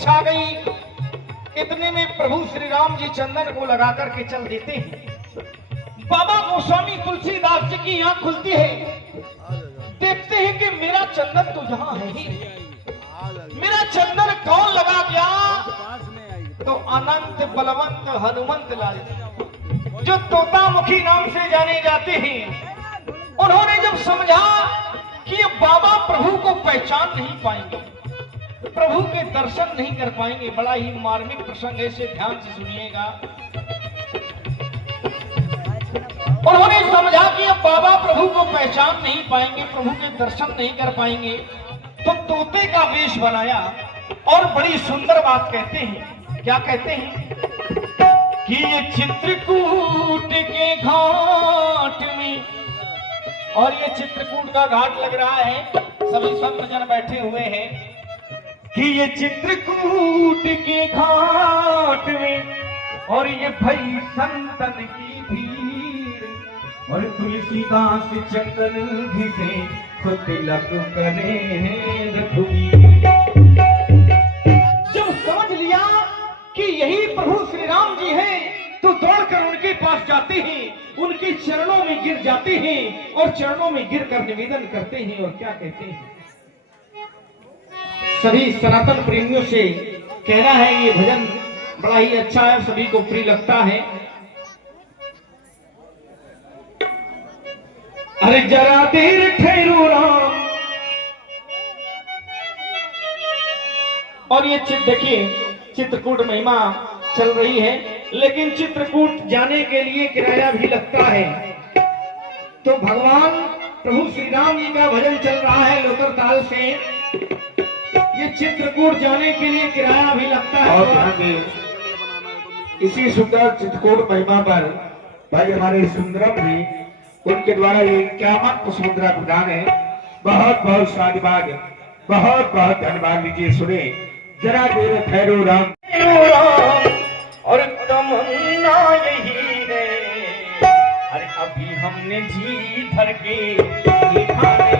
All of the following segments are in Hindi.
छा गई। इतने में प्रभु श्री राम जी चंदन को लगा करके चल देते हैं। बाबा गोस्वामी तुलसीदास जी की आंख खुलती है, देखते हैं कि मेरा चंदन तो यहाँ है ही, मेरा चंदन कौन लगा गया? तो अनंत बलवंत हनुमंत लाल जो तोतामुखी नाम से जाने जाते हैं, उन्होंने जब समझा कि ये बाबा प्रभु को पहचान नहीं पाएंगे, प्रभु के दर्शन नहीं कर पाएंगे। बड़ा ही मार्मिक प्रसंग है, इसे ध्यान से सुनिएगा। उन्होंने समझा कि अब बाबा प्रभु को पहचान नहीं पाएंगे, प्रभु के दर्शन नहीं कर पाएंगे, तो तोते का वेश बनाया और बड़ी सुंदर बात कहते हैं। क्या कहते हैं कि ये चित्रकूट के घाट में, और ये चित्रकूट का घाट लग रहा है, सभी संत जन बैठे हुए हैं, कि ये चित्रकूट के घाट में और ये भई संतन की भीड़, और तुलसीदास चंदन घिसे खुद तिलक करे रघुवीर। जब समझ लिया कि यही प्रभु श्री राम जी हैं, तो दौड़कर उनके पास जाते हैं, उनके चरणों में गिर जाते हैं और चरणों में गिरकर निवेदन करते हैं। और क्या कहते हैं? सभी सनातन प्रेमियों से कहना है, ये भजन बड़ा ही अच्छा है, सभी को प्रिय लगता है। अरे जरा देर ठहरो राम। और ये देखिए, चित्रकूट महिमा चल रही है, लेकिन चित्रकूट जाने के लिए किराया भी लगता है। तो भगवान प्रभु श्री राम जी का भजन चल रहा है लोकर ताल से, ये चित्रकूट जाने के लिए किराया भी लगता है। और यहाँ पे इसी सुंदर चित्रकूट महिमा पर भाई हमारे सुंदरम जी, उनके द्वारा ये क्या पुष्प मुद्रा प्रदान है। बहुत बहुत साधुवाद, बहुत बहुत धन्यवाद। लीजिए सुने, जरा देर ठहरो राम, और तमन्ना यही है, अरे अभी हमने जी भर के देखा नहीं।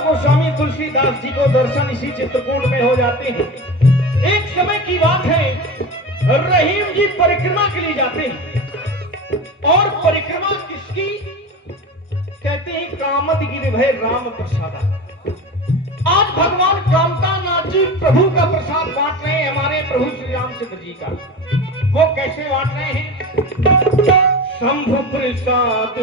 गोस्वामी तुलसीदास जी को दर्शन इसी चित्रकूट में हो जाते हैं। एक समय की बात है, रहीम जी परिक्रमा के लिए जाते हैं। और परिक्रमा किसकी? कहते हैं कामद गिरिभय राम प्रसादा। आज भगवान कामता नाथ जी प्रभु का प्रसाद बांट रहे हैं, हमारे प्रभु श्री रामचंद्र जी का। वो कैसे बांट रहे हैं? शंभु प्रसाद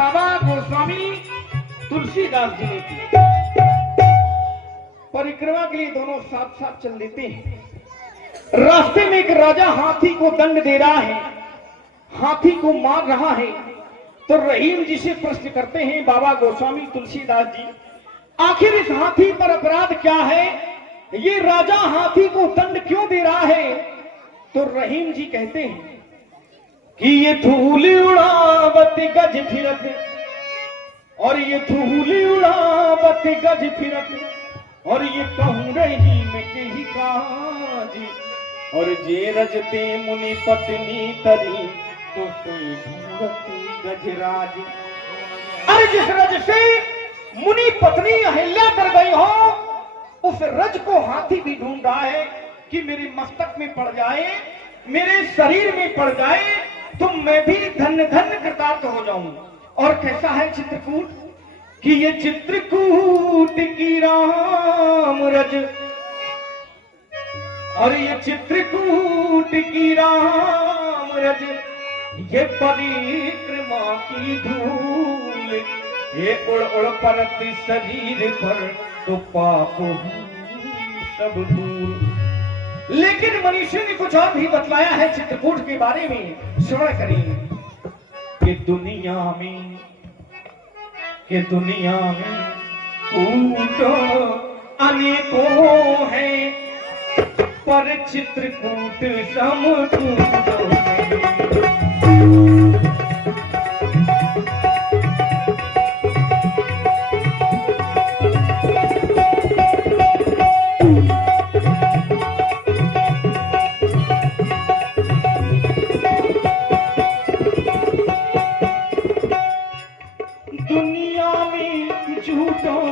बाबा गोस्वामी तुलसीदास जी ने की। परिक्रमा के लिए दोनों साथ साथ चल देते हैं। रास्ते में एक राजा हाथी को दंड दे रहा है, हाथी को मार रहा है। तो रहीम जी से प्रश्न करते हैं बाबा गोस्वामी तुलसीदास जी, आखिर इस हाथी पर अपराध क्या है? ये राजा हाथी को दंड क्यों दे रहा है? तो रहीम जी कहते हैं कि ये धूल उड़ावत गज फिरत, और ये धूल उड़ावत गज फिरत, और ये कहूं रही में के ही काज, और जे रजते मुनि पत्नी तरी तो कोई ढूंढत गजराज। अरे जिस रज से मुनि पत्नी अहिल्या कर गई हो, उस रज को हाथी भी ढूंढ रहा है कि मेरे मस्तक में पड़ जाए, मेरे शरीर में पड़ जाए, तो मैं भी धन्य धन्य कृतार्थ हो जाऊं। और कैसा है चित्रकूट कि ये चित्रकूट की राम रज, और ये चित्रकूट की राम रज, ये परिक्रमा की धूल, ये उड़ उड़ परत शरीर पर, तो पाप सब धूल। लेकिन मनुष्य ने कुछ और भी बतलाया है चित्रकूट के बारे में, श्रवण करिए। कि दुनिया में कूट अनेकों हैं, पर चित्रकूट समकूट है। दुनिया में झूठों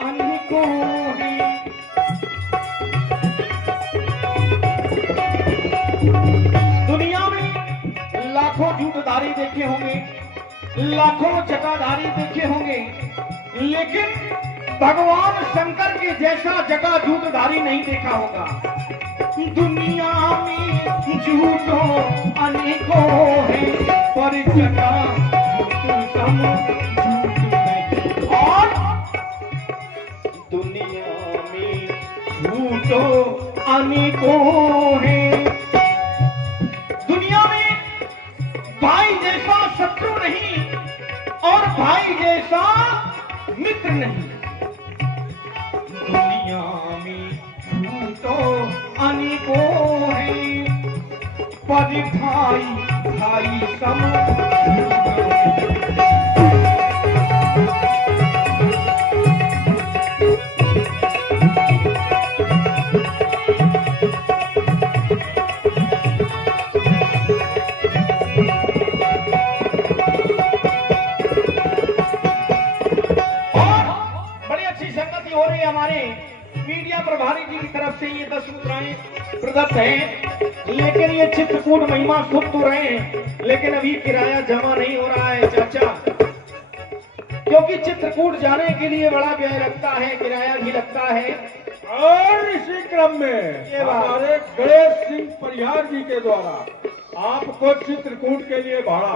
अनेकों हैं, दुनिया में लाखों झूठधारी देखे होंगे, लाखों जटाधारी देखे होंगे, लेकिन भगवान शंकर के जैसा जटा झूठधारी नहीं देखा होगा। दुनिया में झूठों अनेकों हैं, पर जटा झूठ सम झूठ नहीं। और दुनिया में झूठों अनेकों हैं, दुनिया में भाई जैसा शत्रु नहीं और भाई जैसा मित्र नहीं। दुनिया में झूठों अनेकों हैं, पर भाई भाई सम मीडिया प्रभारी जी की तरफ से ये 10 मुद्राएं प्रदत्त हैं। लेकिन ये चित्रकूट महिमा सुन तो रहे हैं, लेकिन अभी किराया जमा नहीं हो रहा है चाचा, क्योंकि चित्रकूट जाने के लिए बड़ा व्यय लगता है, किराया भी लगता है। और इसी क्रम में हमारे गणेश सिंह परिहार जी के द्वारा आपको चित्रकूट के लिए भाड़ा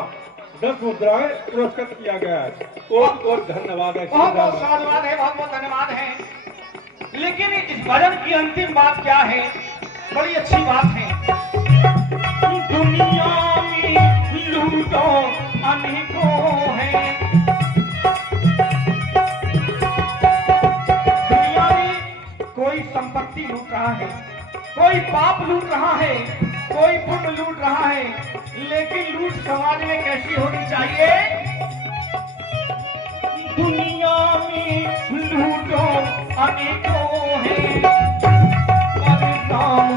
10 मुद्राएं पुरस्कृत किया गया है। बहुत बहुत धन्यवाद है, बहुत बहुत साधुवाद है, बहुत बहुत धन्यवाद है। लेकिन इस भजन की अंतिम बात क्या है? बड़ी अच्छी बात है। दुनिया में लूटों अनेकों हैं, दुनिया में कोई संपत्ति लूट रहा है, कोई पाप लूट रहा है, कोई पुण्य लूट रहा है, लेकिन लूट समाज में कैसी होनी चाहिए? दुनिया में लूटों अनेकों हैं, पर नाम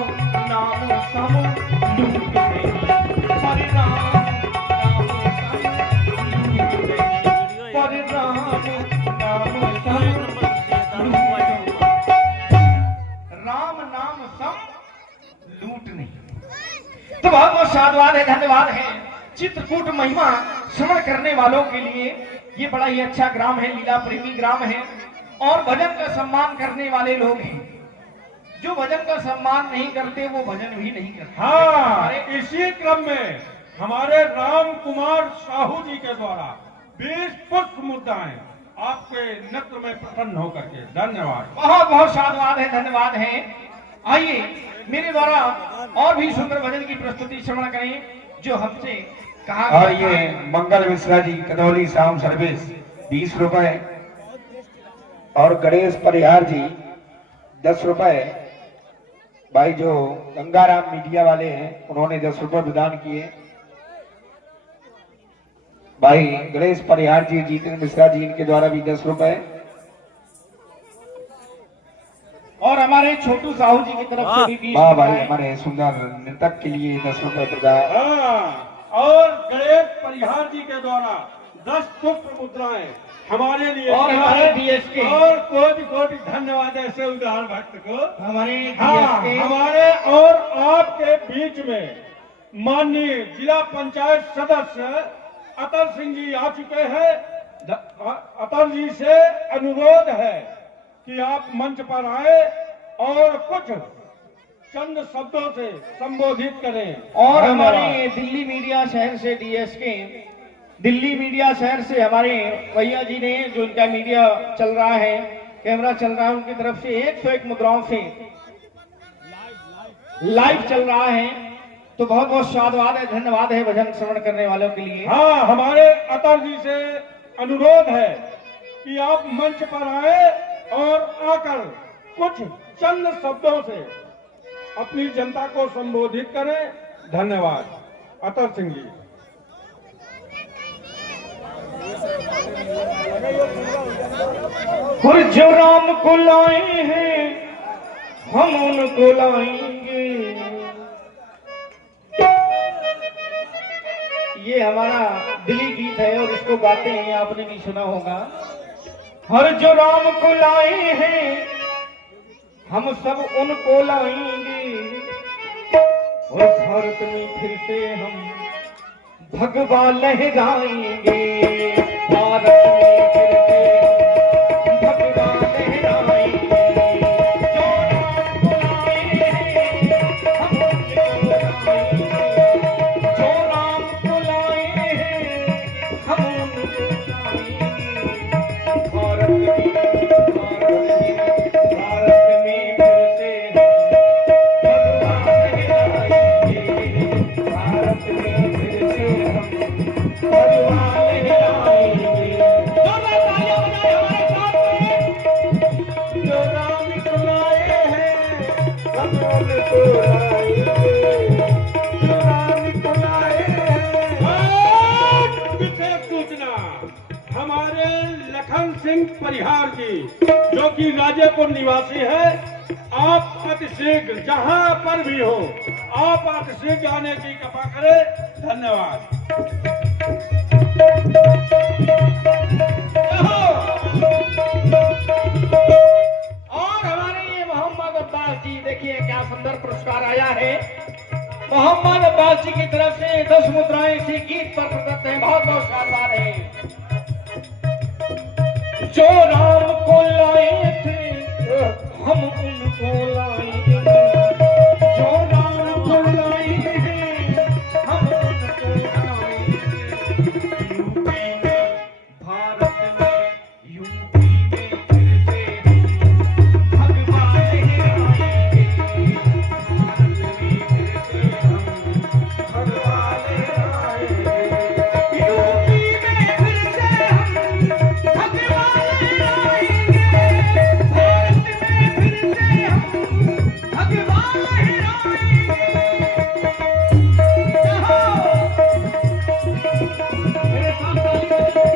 नाम सम लूट नहीं, पर नाम नाम सम लूट नहीं, पर नाम नाम सम राम नाम सम लूट नहीं। तो बहुत बहुत साधुवाद है, धन्यवाद है। चित्रकूट महिमा श्रवण करने वालों के लिए ये बड़ा ही अच्छा ग्राम है, लीला प्रेमी ग्राम है, और भजन का सम्मान करने वाले लोग हैं। जो भजन का सम्मान नहीं करते वो भजन भी नहीं करते। हाँ, इसी क्रम में हमारे राम कुमार साहू जी के द्वारा 20 पुष्प मुद्राएं आपके नेत्र में प्रसन्न होकर के। धन्यवाद। बहुत बहुत साधुवाद है, धन्यवाद है। आइए मेरे द्वारा और भी सुंदर भजन की प्रस्तुति श्रवण करें जो हमसे कहा और ये मंगल मिश्रा जी कदौली साउंड सर्विस 20 रुपए और गणेश परिहार जी 10 रुपए। भाई जो गंगाराम मीडिया वाले हैं उन्होंने 10 रुपए प्रदान किए। भाई गणेश परिहार जी, जितेंद्र मिश्रा जी, इनके द्वारा भी 10 रुपए। और हमारे छोटू साहू जी की तरफ से भी 20 वाह भाई, रुपए। हमारे सुंदर नृतक के लिए 10 रुपए प्रदान। हाँ, और गणेश परिहार जी के द्वारा 10 पुष्प मुद्राएं हमारे लिए। और हमारे DSK और कोटि कोटि धन्यवाद ऐसे उदार भक्त को। हमारे हाँ, DSK हमारे और आपके बीच में माननीय जिला पंचायत सदस्य अतल सिंह जी आ चुके हैं। अतल जी से अनुरोध है कि आप मंच पर आए और कुछ चंद शब्दों से संबोधित करें। और धन्यवाद। हमारे दिल्ली मीडिया शहर से DSK, दिल्ली मीडिया शहर से हमारे भैया जी ने, जो उनका मीडिया चल रहा है, कैमरा चल रहा है, उनकी तरफ से 101 मुद्राओं से लाइव चल रहा है। तो बहुत बहुत साधुवाद है, धन्यवाद है भजन श्रवण करने वालों के लिए। हाँ, हमारे अतल जी से अनुरोध है कि आप मंच पर आए और आकर कुछ चंद शब्दों से अपनी जनता को संबोधित करें। धन्यवाद। अतल सिंह जी। और जो राम को लाए हैं हम उनको लाएंगे। ये हमारा दिली गीत है और इसको गाते हैं, आपने भी सुना होगा। हर जो राम को लाए हैं हम सब उनको लाएंगे। और भारत में फिर से हम भगवा लहराएंगे। भारत में फिर से हम भगवा लहराएंगे। जो राम को लाए हैं हम उनको लाएंगे। जो राम को लाए हैं हम उनको लाएंगे। भारत में फिर से हम भगवा लहराएंगे। भारत में फिर से हम भगवा लहराएंगे। जोरदार तालियां बजाएं हमारे साथ में। जो राम को लाए हैं हम उनको लाएंगे। जो राम को लाए हैं। और विशेष सूचना हमारे लखन सिंह परिहार जी, जो कि राजेपुर निवासी है, आप अतिशीघ्र जहां पर भी हो आप अतिशीघ्र आने की कृपा करें। धन्यवाद। और हमारे ये मोहम्मद अब्बास जी, देखिए क्या सुंदर पुरस्कार आया है। मोहम्मद अब्बास जी की तरफ से 10 मुद्राएं इसी गीत पर प्रदत्त हैं। बहुत बहुत साधुवाद है। जो राम को लाए थे हम उनको लाएंगे। जो राम को लाए हैं हम उनको लाएंगे। यूपी में, भारत में, यूपी में फिर से हम भगवा लहराएंगे। भारत में फिर से हम भगवा लहराएंगे। यूपी में फिर से हम भगवा लहराएंगे। भारत में फिर से हम भगवा लहराएंगे। मेरे साथ ताली बजाइए।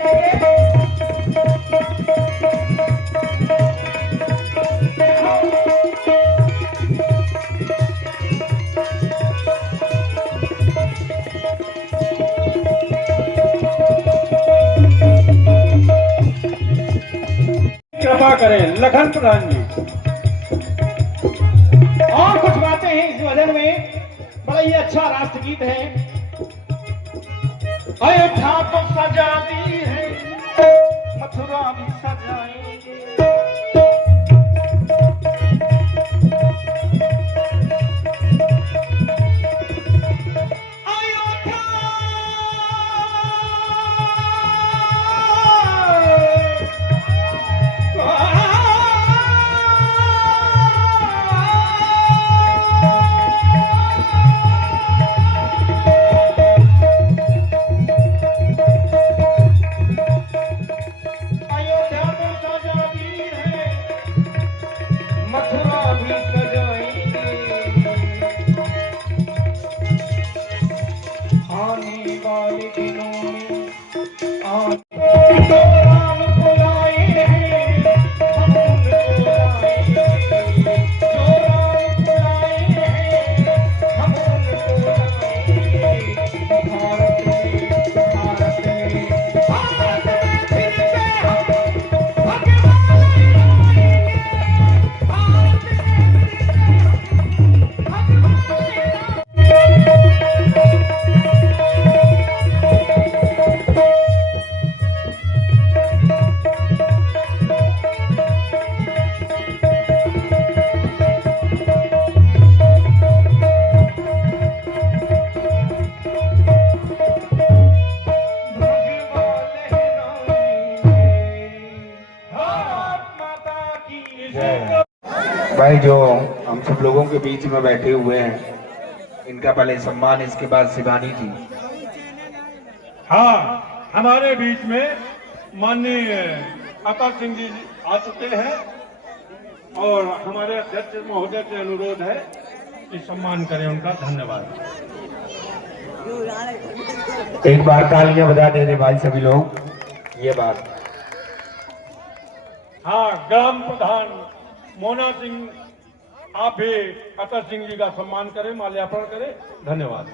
कृपा करें लखन प्रधान जी। और कुछ बातें हैं इस भजन में। बड़ा ही अच्छा राष्ट्रगीत है। अयोध्या तो सजा दी है, मथुरा भी सजाएंगे। अयोध्या जय। भाई जो हम सब लोगों के बीच में बैठे हुए हैं, इनका पहले सम्मान, इसके बाद शिवानी जी। हाँ, हमारे बीच में माननीय अतर सिंह जी आ चुके हैं और हमारे अध्यक्ष महोदय से अनुरोध है कि सम्मान करें उनका। धन्यवाद। एक बार तालियां बजा दे भाई सभी लोग। ये बात हाँ, ग्राम प्रधान मोना सिंह, आप भी अतर सिंह जी का सम्मान करें, माल्यार्पण करें। धन्यवाद।